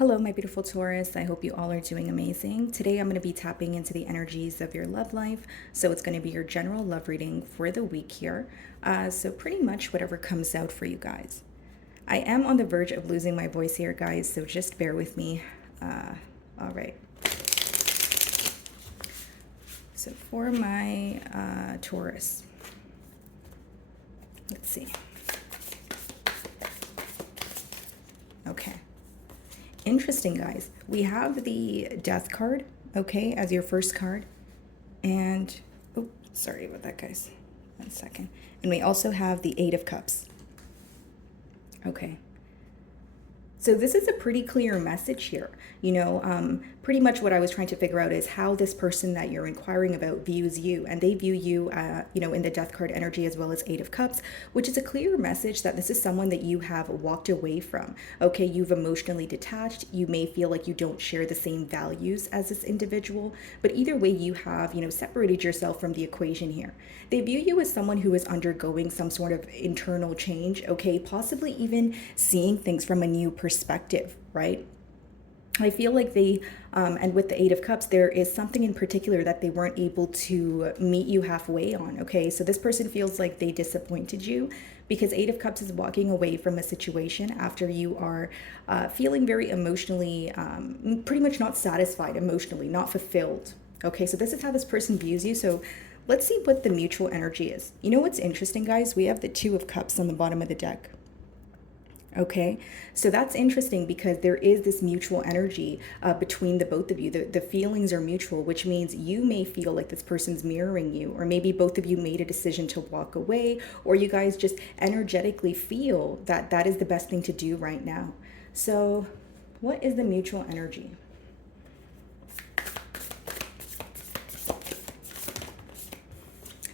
Hello, my beautiful Taurus. I hope you all are doing amazing. Today, I'm going to be tapping into the energies of your love life. So, it's going to be your general love reading for the week here. So, pretty much whatever comes out for you guys. I am on the verge of losing my voice here, guys. So, just bear with me. All right. So, for my Taurus, let's see. Okay. Interesting, guys. We have the Death card, okay, as your first card. And, oh, sorry about that, guys. 1 second. And we also have the Eight of Cups. Okay. So this is a pretty clear message here. Pretty much what I was trying to figure out is how this person that you're inquiring about views you, and they view you, in the Death card energy as well as Eight of Cups, which is a clear message that this is someone that you have walked away from. Okay, you've emotionally detached. You may feel like you don't share the same values as this individual, but either way, you have, separated yourself from the equation here. They view you as someone who is undergoing some sort of internal change. Okay, possibly even seeing things from a new perspective, right? I feel like and with the Eight of Cups, there is something in particular that they weren't able to meet you halfway on, okay? So this person feels like they disappointed you because Eight of Cups is walking away from a situation after you are feeling very emotionally, pretty much not satisfied emotionally, not fulfilled, okay? So this is how this person views you. So let's see what the mutual energy is. You know what's interesting, guys? We have the Two of Cups on the bottom of the deck. Okay, so that's interesting because there is this mutual energy between the both of you. The feelings are mutual, which means you may feel like this person's mirroring you, or maybe both of you made a decision to walk away, or you guys just energetically feel that that is the best thing to do right now. So, what is the mutual energy?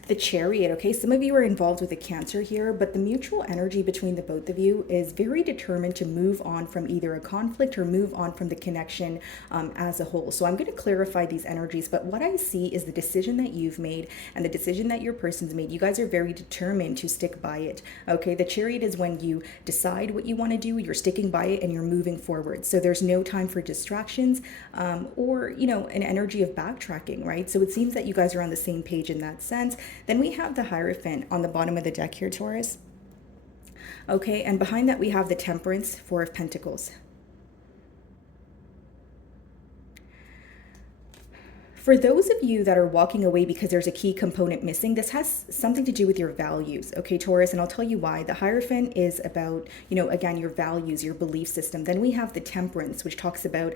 The Chariot, okay? Some of you are involved with a Cancer here, but the mutual energy between the both of you is very determined to move on from either a conflict or move on from the connection as a whole. So I'm going to clarify these energies, but what I see is the decision that you've made and the decision that your person's made. You guys are very determined to stick by it, okay? The Chariot is when you decide what you want to do, you're sticking by it and you're moving forward. So there's no time for distractions or, an energy of backtracking, right? So it seems that you guys are on the same page in that sense. Then we have the Hierophant on the bottom of the deck here, Taurus. Okay, and behind that we have the Temperance, Four of Pentacles. For those of you that are walking away because there's a key component missing, this has something to do with your values, okay, Taurus? And I'll tell you why. The Hierophant is about, again, your values, your belief system. Then we have the Temperance, which talks about,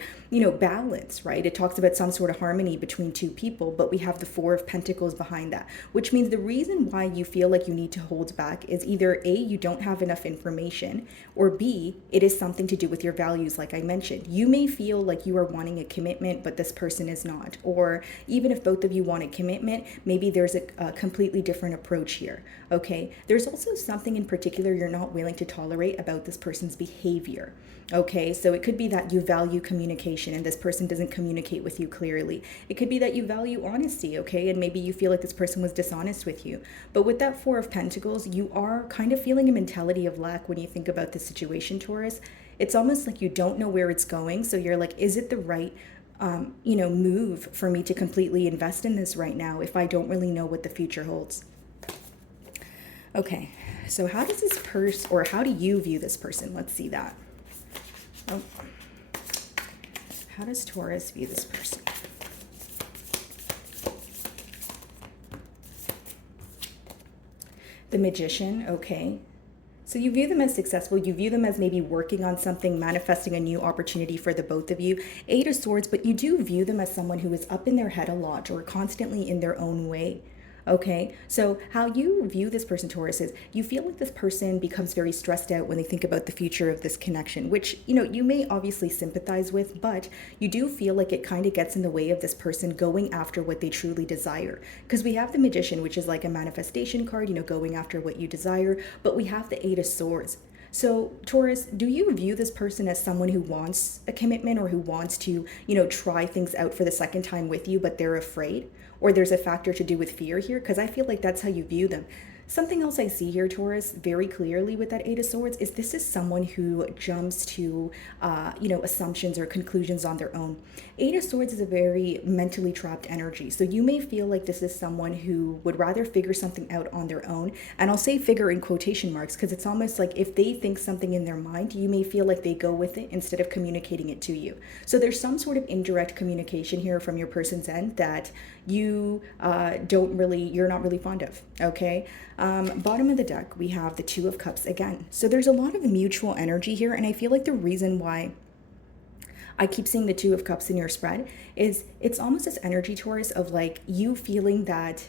balance, right? It talks about some sort of harmony between two people, but we have the Four of Pentacles behind that, which means the reason why you feel like you need to hold back is either A, you don't have enough information, or B, it is something to do with your values, like I mentioned. You may feel like you are wanting a commitment, but this person is not, or even if both of you want a commitment, maybe there's a completely different approach here, okay? There's also something in particular you're not willing to tolerate about this person's behavior, okay? So it could be that you value communication and this person doesn't communicate with you clearly. It could be that you value honesty, okay? And maybe you feel like this person was dishonest with you. But with that Four of Pentacles, you are kind of feeling a mentality of lack when you think about the situation, Taurus. It's almost like you don't know where it's going. So you're like, is it the right move for me to completely invest in this right now if I don't really know what the future holds? Okay, so how does this or how do you view this person? Let's see that. Oh. How does Taurus view this person? The Magician, okay. So you view them as successful. You view them as maybe working on something, manifesting a new opportunity for the both of you. Eight of Swords, but you do view them as someone who is up in their head a lot or constantly in their own way. Okay, so how you view this person, Taurus, is you feel like this person becomes very stressed out when they think about the future of this connection, which, you may obviously sympathize with, but you do feel like it kind of gets in the way of this person going after what they truly desire. Because we have the Magician, which is like a manifestation card, going after what you desire, but we have the Eight of Swords. So Taurus, do you view this person as someone who wants a commitment or who wants to, try things out for the second time with you, but they're afraid? Or there's a factor to do with fear here? Because I feel like that's how you view them. Something else I see here, Taurus, very clearly with that Eight of Swords is this is someone who jumps to, assumptions or conclusions on their own. Eight of Swords is a very mentally trapped energy. So you may feel like this is someone who would rather figure something out on their own. And I'll say figure in quotation marks because it's almost like if they think something in their mind, you may feel like they go with it instead of communicating it to you. So there's some sort of indirect communication here from your person's end that you're not really fond of, okay? Bottom of the deck, we have the Two of Cups again. So there's a lot of mutual energy here, and I feel like the reason why I keep seeing the Two of Cups in your spread is it's almost this energy, Taurus, of like you feeling that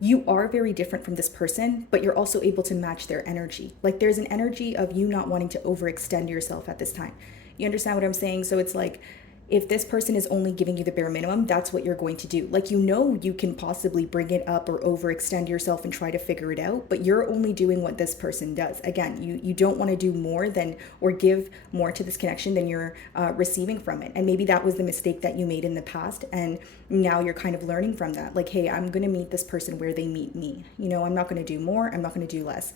you are very different from this person, but you're also able to match their energy. Like there's an energy of you not wanting to overextend yourself at this time. You understand what I'm saying? So it's like if this person is only giving you the bare minimum, that's what you're going to do. Like, you can possibly bring it up or overextend yourself and try to figure it out, but you're only doing what this person does. Again, you don't want to do more than or give more to this connection than you're receiving from it. And maybe that was the mistake that you made in the past. And now you're kind of learning from that. Like, hey, I'm going to meet this person where they meet me. I'm not going to do more. I'm not going to do less.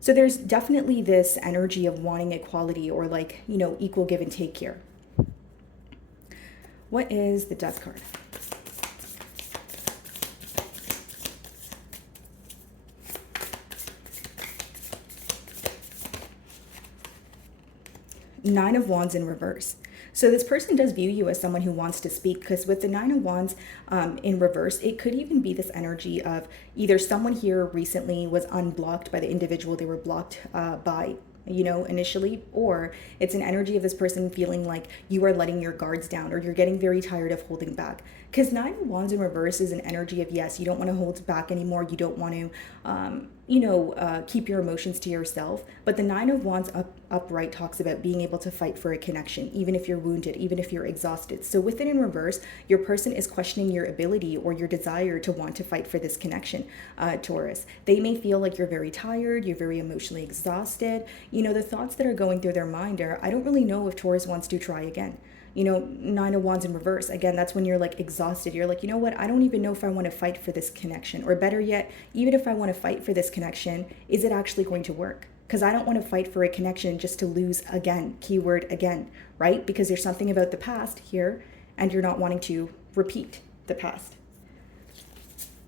So there's definitely this energy of wanting equality or like, equal give and take here. What is the Death card? Nine of Wands in reverse. So this person does view you as someone who wants to speak, because with the Nine of Wands in reverse, it could even be this energy of either someone here recently was unblocked by the individual they were blocked by, initially, or it's an energy of this person feeling like you are letting your guards down or you're getting very tired of holding back. Because Nine of Wands in reverse is an energy of, yes, you don't want to hold back anymore. You don't want to, keep your emotions to yourself. But the Nine of Wands upright talks about being able to fight for a connection, even if you're wounded, even if you're exhausted. So with it in reverse, your person is questioning your ability or your desire to want to fight for this connection, Taurus. They may feel like you're very tired, you're very emotionally exhausted. The thoughts that are going through their mind are, I don't really know if Taurus wants to try again. Nine of Wands in reverse. Again, that's when you're like exhausted. You're like, you know what? I don't even know if I want to fight for this connection. Or better yet, even if I want to fight for this connection, is it actually going to work? Because I don't want to fight for a connection just to lose again. Keyword again, right? Because there's something about the past here and you're not wanting to repeat the past.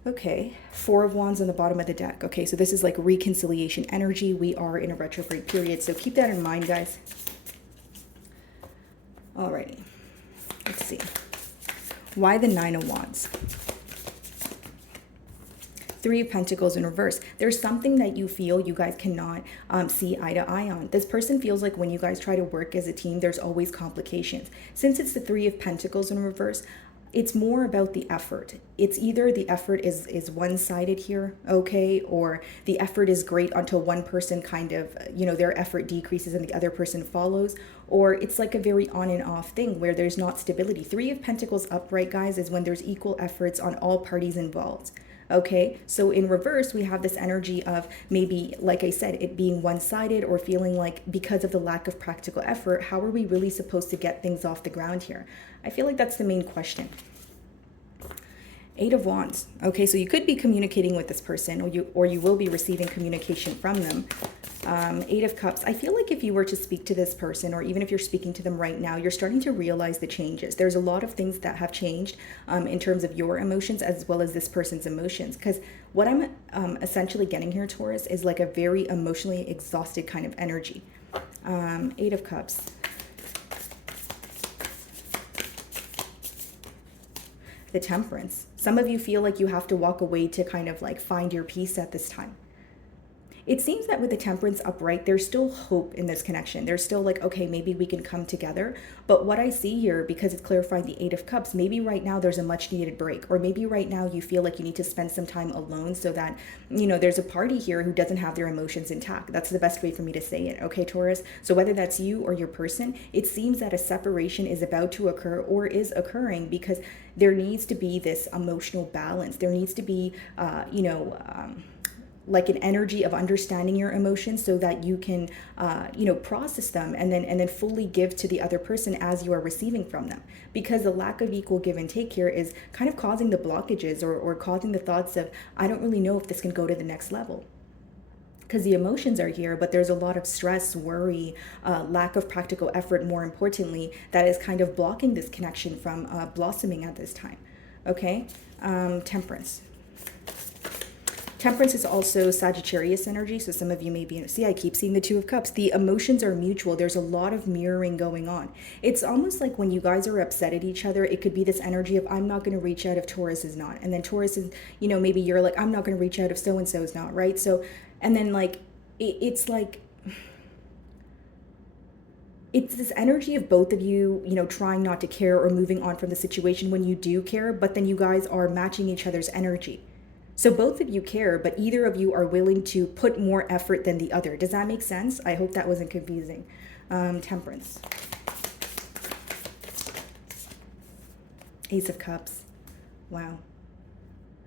Okay, Four of Wands on the bottom of the deck. Okay, so this is like reconciliation energy. We are in a retrograde period, so keep that in mind, guys. Alrighty, let's see. Why the Nine of Wands? Three of Pentacles in reverse. There's something that you feel you guys cannot see eye to eye on. This person feels like when you guys try to work as a team, there's always complications. Since it's the Three of Pentacles in reverse, it's more about the effort. It's either the effort is one-sided here, okay, or the effort is great until one person kind of, their effort decreases and the other person follows, or it's like a very on and off thing where there's not stability. Three of Pentacles upright, guys, is when there's equal efforts on all parties involved. Okay, so in reverse, we have this energy of maybe, like I said, it being one-sided or feeling like because of the lack of practical effort, how are we really supposed to get things off the ground here? I feel like that's the main question. Eight of Wands. Okay, so you could be communicating with this person or you will be receiving communication from them. Eight of Cups. I feel like if you were to speak to this person, or even if you're speaking to them right now, you're starting to realize the changes. There's a lot of things that have changed in terms of your emotions as well as this person's emotions. Because what I'm essentially getting here, Taurus, is like a very emotionally exhausted kind of energy. Eight of Cups. The Temperance. Some of you feel like you have to walk away to kind of like find your peace at this time. It seems that with the Temperance upright, there's still hope in this connection. There's still like, okay, maybe we can come together. But what I see here, because it's clarifying the Eight of Cups, maybe right now there's a much needed break. Or maybe right now you feel like you need to spend some time alone so that, there's a party here who doesn't have their emotions intact. That's the best way for me to say it. Okay, Taurus? So whether that's you or your person, it seems that a separation is about to occur or is occurring because there needs to be this emotional balance. There needs to be, like an energy of understanding your emotions so that you can process them and then fully give to the other person as you are receiving from them, because the lack of equal give and take here is kind of causing the blockages or causing the thoughts of, I don't really know if this can go to the next level, because the emotions are here, but there's a lot of stress, worry, lack of practical effort, more importantly, that is kind of blocking this connection from blossoming at this time. Okay. Temperance. Temperance is also Sagittarius energy, so some of you may be, see, I keep seeing the Two of Cups. The emotions are mutual. There's a lot of mirroring going on. It's almost like when you guys are upset at each other, it could be this energy of, I'm not going to reach out if Taurus is not. And then Taurus is, maybe you're like, I'm not going to reach out if so-and-so is not, right? So, and then like, it's like, it's this energy of both of you, trying not to care or moving on from the situation when you do care, but then you guys are matching each other's energy. So both of you care, but either of you are willing to put more effort than the other. Does that make sense? I hope that wasn't confusing. Temperance. Ace of Cups. Wow.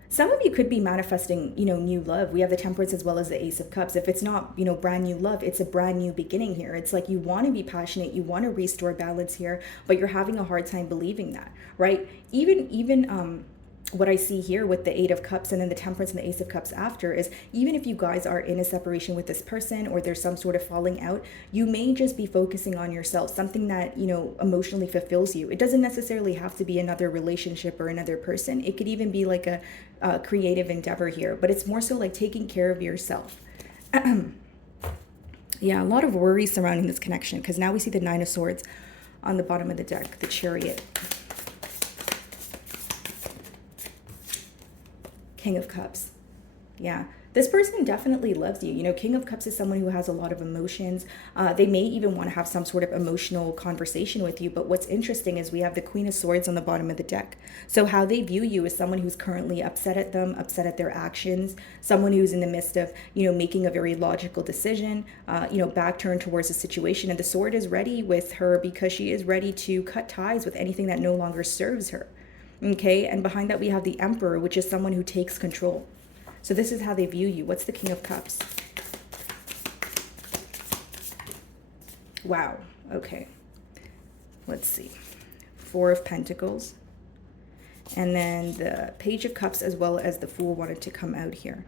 Some of you could be manifesting, new love. We have the Temperance as well as the Ace of Cups. If it's not, brand new love, it's a brand new beginning here. It's like you want to be passionate, you want to restore balance here, but you're having a hard time believing that, right? Even what I see here with the Eight of Cups and then the Temperance and the Ace of Cups after is, even if you guys are in a separation with this person or there's some sort of falling out, you may just be focusing on yourself, something that, emotionally fulfills you. It doesn't necessarily have to be another relationship or another person. It could even be like a creative endeavor here, but it's more so like taking care of yourself. Yeah, a lot of worry surrounding this connection, because now we see the Nine of Swords on the bottom of the deck, the Chariot. King of Cups. Yeah, this person definitely loves you. King of Cups is someone who has a lot of emotions. They may even want to have some sort of emotional conversation with you. But what's interesting is we have the Queen of Swords on the bottom of the deck. So how they view you is someone who's currently upset at them, upset at their actions, someone who's in the midst of, making a very logical decision, back turned towards the situation. And the sword is ready with her because she is ready to cut ties with anything that no longer serves her. Okay, and behind that we have the Emperor, which is someone who takes control. So this is how they view you. What's the King of Cups? Wow, okay. Let's see. Four of Pentacles. And then the Page of Cups as well as the Fool wanted to come out here.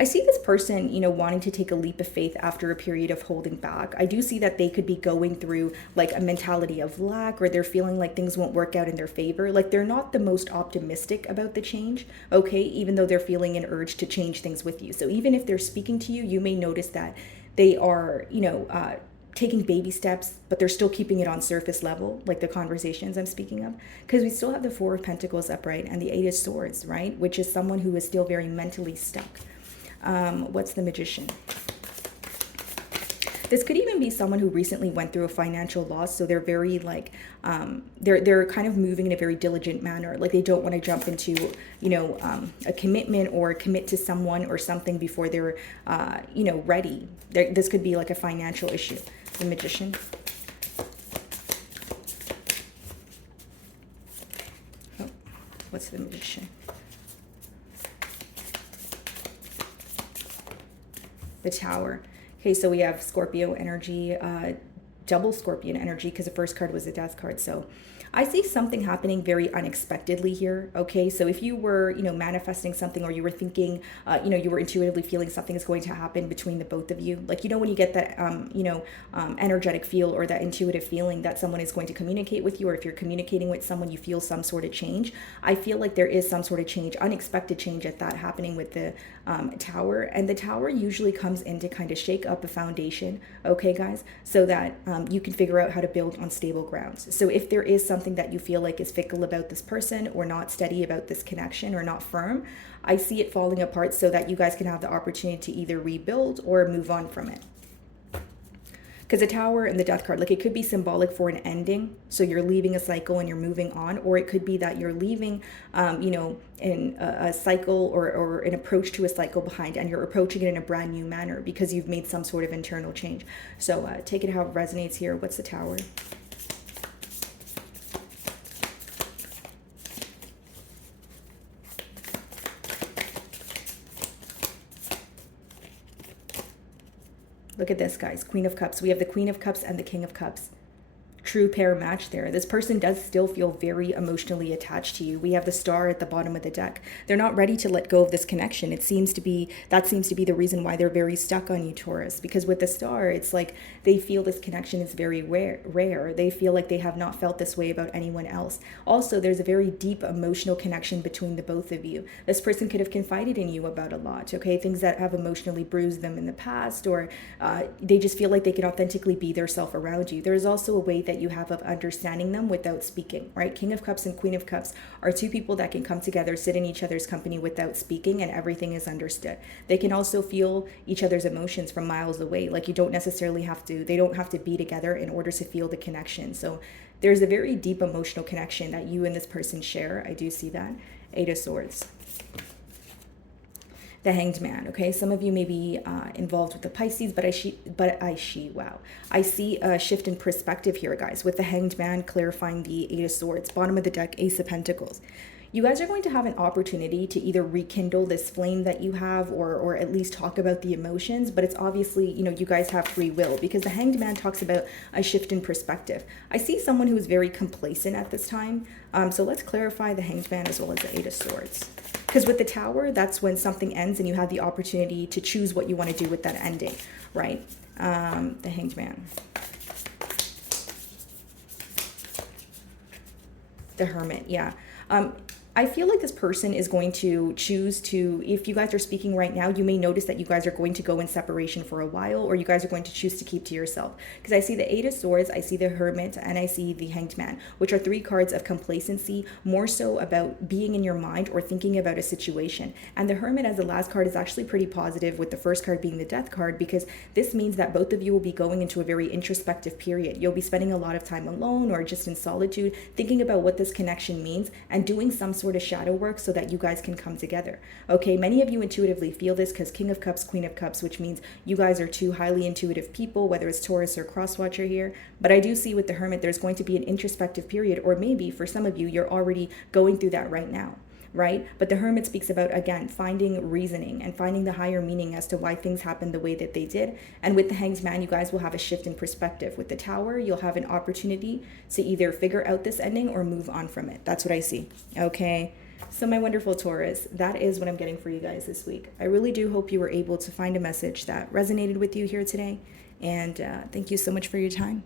I see this person, wanting to take a leap of faith after a period of holding back. I do see that they could be going through like a mentality of lack, or they're feeling like things won't work out in their favor. Like they're not the most optimistic about the change, okay? Even though they're feeling an urge to change things with you. So even if they're speaking to you, you may notice that they are, taking baby steps, but they're still keeping it on surface level, like the conversations I'm speaking of, because we still have the Four of Pentacles upright and the Eight of Swords, right? Which is someone who is still very mentally stuck. What's the Magician? This could even be someone who recently went through a financial loss, so they're very like they're kind of moving in a very diligent manner. Like they don't want to jump into a commitment or commit to someone or something before they're ready. This could be like a financial issue. The Magician. Oh, what's the Magician? The Tower. Okay, so we have Scorpio energy, double Scorpion energy, because the first card was the Death card. So I see something happening very unexpectedly here. Okay, so if you were, manifesting something, or you were thinking, you were intuitively feeling something is going to happen between the both of you, like, when you get that, energetic feel or that intuitive feeling that someone is going to communicate with you, or if you're communicating with someone, you feel some sort of change. I feel like there is some sort of change, unexpected change at that happening with the Tower. And the Tower usually comes in to kind of shake up a foundation, okay, guys, so that you can figure out how to build on stable grounds. So if there is something that you feel like is fickle about this person, or not steady about this connection, or not firm, I see it falling apart so that you guys can have the opportunity to either rebuild or move on from it. Because the Tower and the Death card, like, it could be symbolic for an ending. So you're leaving a cycle and you're moving on. Or it could be that you're leaving, in a cycle or an approach to a cycle behind, and you're approaching it in a brand new manner because you've made some sort of internal change. So take it how it resonates here. What's the Tower? Look at this, guys. Queen of Cups. We have the Queen of Cups and the King of Cups. True pair match there. This person does still feel very emotionally attached to you. We have the Star at the bottom of the deck. They're not ready to let go of this connection. That seems to be the reason why they're very stuck on you, Taurus. Because with the Star, it's like they feel this connection is very rare. They feel like they have not felt this way about anyone else. Also, there's a very deep emotional connection between the both of you. This person could have confided in you about a lot, okay? Things that have emotionally bruised them in the past, or they just feel like they can authentically be their self around you. There's also a way that you have of understanding them without speaking, right? King of Cups and Queen of Cups are two people that can come together, sit in each other's company without speaking, and everything is understood. They can also feel each other's emotions from miles away. Like they don't have to be together in order to feel the connection. So there's a very deep emotional connection that you and this person share. I do see that. Eight of Swords. The Hanged Man, okay? Some of you may be involved with the Pisces, but I see a shift in perspective here, guys, with the Hanged Man clarifying the Eight of Swords. Bottom of the deck, Ace of Pentacles. You guys are going to have an opportunity to either rekindle this flame that you have, or at least talk about the emotions, but it's obviously, you guys have free will, because the Hanged Man talks about a shift in perspective. I see someone who is very complacent at this time. So let's clarify the Hanged Man as well as the Eight of Swords. Because with the Tower, that's when something ends and you have the opportunity to choose what you want to do with that ending, right? The Hanged Man. The Hermit, yeah. I feel like this person is going to choose to, if you guys are speaking right now, you may notice that you guys are going to go in separation for a while, or you guys are going to choose to keep to yourself. Because I see the Eight of Swords, I see the Hermit, and I see the Hanged Man, which are three cards of complacency, more so about being in your mind or thinking about a situation. And the Hermit as the last card is actually pretty positive, with the first card being the Death card, because this means that both of you will be going into a very introspective period. You'll be spending a lot of time alone or just in solitude, thinking about what this connection means and doing some sort of shadow work so that you guys can come together. Okay, many of you intuitively feel this because King of Cups, Queen of Cups, which means you guys are two highly intuitive people, whether it's Taurus or Crosswatcher here. But I do see with the Hermit, there's going to be an introspective period, or maybe for some of you, you're already going through that right now. Right? But the Hermit speaks about, again, finding reasoning and finding the higher meaning as to why things happened the way that they did. And with the Hanged Man, you guys will have a shift in perspective. With the Tower, you'll have an opportunity to either figure out this ending or move on from it. That's what I see. Okay. So my wonderful Taurus, that is what I'm getting for you guys this week. I really do hope you were able to find a message that resonated with you here today. And thank you so much for your time.